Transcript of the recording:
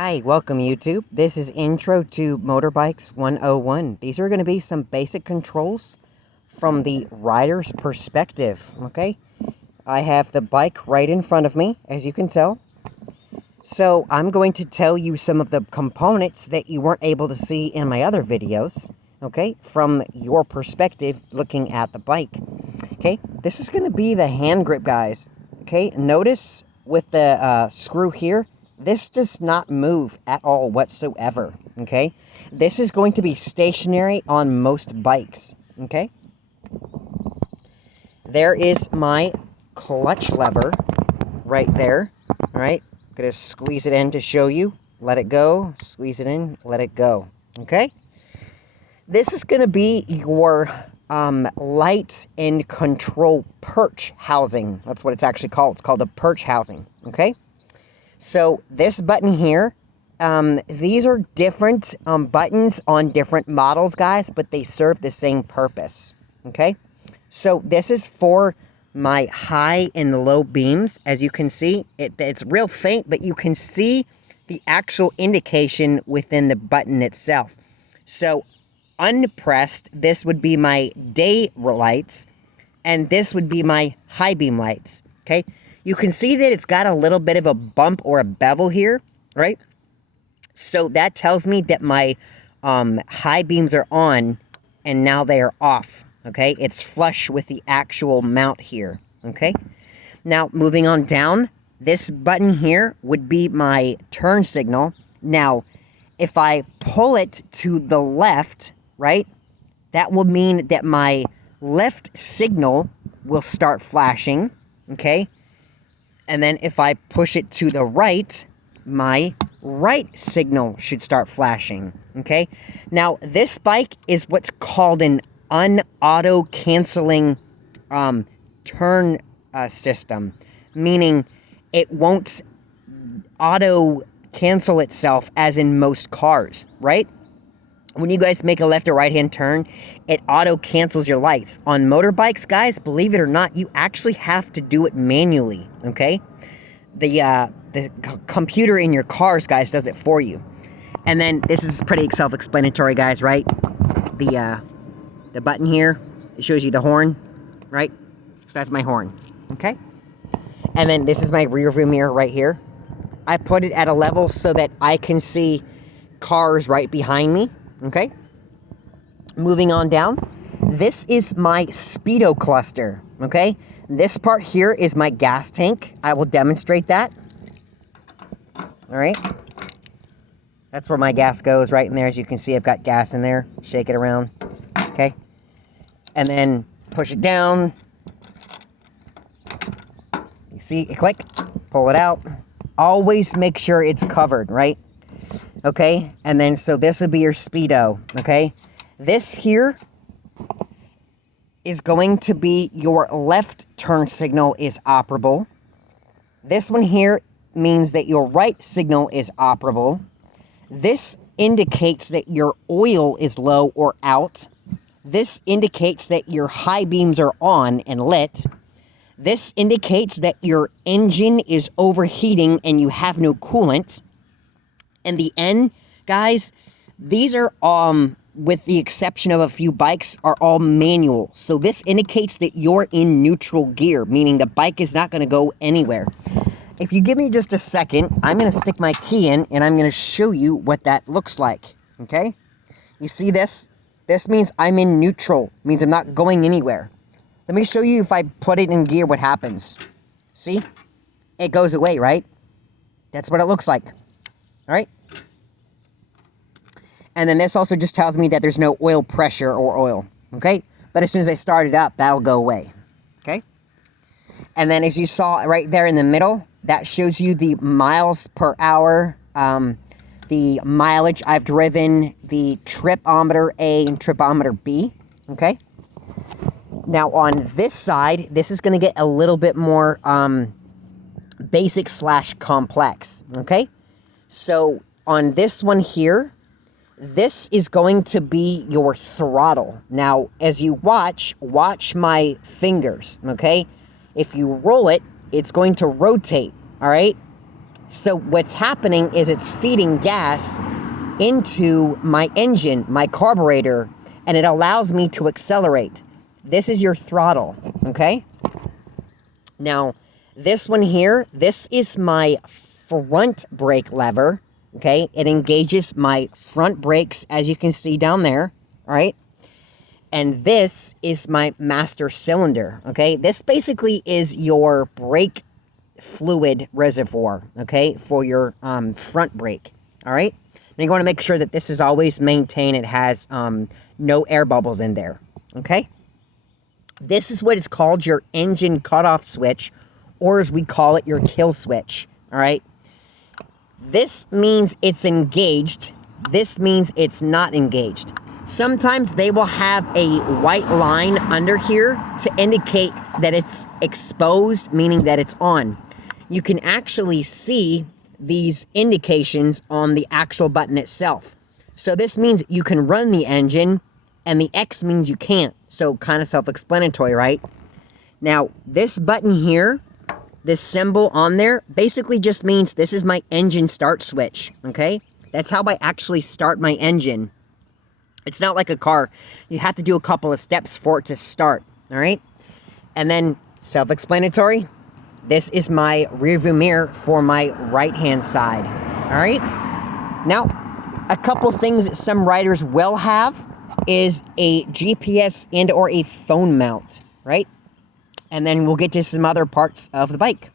Hi, welcome YouTube. This is Intro to Motorbikes 101. These are going to be some basic controls from the rider's perspective, okay? I have the bike right in front of me, as you can tell. So I'm going to tell you some of the components that you weren't able to see in my other videos, okay? From your perspective looking at the bike, okay? This is going to be the hand grip, guys, okay? Notice with the screw here, this does not move at all whatsoever, okay? This is going to be stationary on most bikes, okay? There is my clutch lever right there, all right? Gonna squeeze it in to show you. Let it go, squeeze it in, let it go, okay? This is gonna be your light and control perch housing. That's what it's actually called. It's called a perch housing, okay? So this button here, these are different buttons on different models, guys, but they serve the same purpose, okay? So this is for my high and low beams. As you can see, it's real faint, but you can see the actual indication within the button itself. So unpressed, this would be my day lights, and this would be my high beam lights, okay? You can see that it's got a little bit of a bump or a bevel here, right? So that tells me that my high beams are on and now they are off, okay? It's flush with the actual mount here, okay? Now, moving on down, this button here would be my turn signal. Now, if I pull it to the left, right, that will mean that my left signal will start flashing, okay? And then if I push it to the right, my right signal should start flashing, okay? Now, this bike is what's called an unauto-canceling turn system, meaning it won't auto-cancel itself as in most cars, right? When you guys make a left or right-hand turn, it auto-cancels your lights. On motorbikes, guys, believe it or not, you actually have to do it manually, okay? The computer in your cars, guys, does it for you. And then, this is pretty self-explanatory, guys, right? The button here, it shows you the horn, right? So that's my horn, okay? And then, this is my rear view mirror right here. I put it at a level so that I can see cars right behind me. Okay, moving on down, this is my speedo cluster, okay? This part here is my gas tank. I will demonstrate that. All right, that's where my gas goes, right in there. As you can see, I've got gas in there. Shake it around, okay? And then push it down. You see it click, pull it out. Always make sure it's covered, right? Okay, and then so this would be your speedo, okay? This here is going to be your left turn signal is operable. This one here means that your right signal is operable. This indicates that your oil is low or out. This indicates that your high beams are on and lit. This indicates that your engine is overheating and you have no coolant. And the end, guys, these are, with the exception of a few bikes, are all manual. So this indicates that you're in neutral gear, meaning the bike is not going to go anywhere. If you give me just a second, I'm going to stick my key in, and I'm going to show you what that looks like, okay? You see this? This means I'm in neutral. It means I'm not going anywhere. Let me show you if I put it in gear what happens. See? It goes away, right? That's what it looks like. All right? And then this also just tells me that there's no oil pressure or oil, okay? But as soon as I start it up, that'll go away, okay? And then as you saw right there in the middle, that shows you the miles per hour, the mileage I've driven, the tripometer A and tripometer B, okay? Now on this side, this is going to get a little bit more basic / complex, okay? So on this one here, this is going to be your throttle. Now, as you watch my fingers, okay? If you roll it, it's going to rotate, all right? So what's happening is it's feeding gas into my engine, my carburetor, and it allows me to accelerate. This is your throttle, okay? Now, this one here, this is my front brake lever, okay? It engages my front brakes, as you can see down there, all right? And this is my master cylinder, okay? This basically is your brake fluid reservoir, okay, for your front brake, all right? Now you want to make sure that this is always maintained. It has no air bubbles in there, okay? This is what is called your engine cutoff switch, or as we call it, your kill switch, all right? This means it's engaged. This means it's not engaged. Sometimes they will have a white line under here to indicate that it's exposed, meaning that it's on. You can actually see these indications on the actual button itself. So this means you can run the engine, and the X means you can't. So kind of self-explanatory, right? Now, this button here, this symbol on there, basically just means this is my engine start switch, okay? That's how I actually start my engine. It's not like a car. You have to do a couple of steps for it to start, all right? And then, self-explanatory, this is my rearview mirror for my right-hand side, all right? Now, a couple things that some riders will have is a GPS and or a phone mount, right? And then we'll get to some other parts of the bike.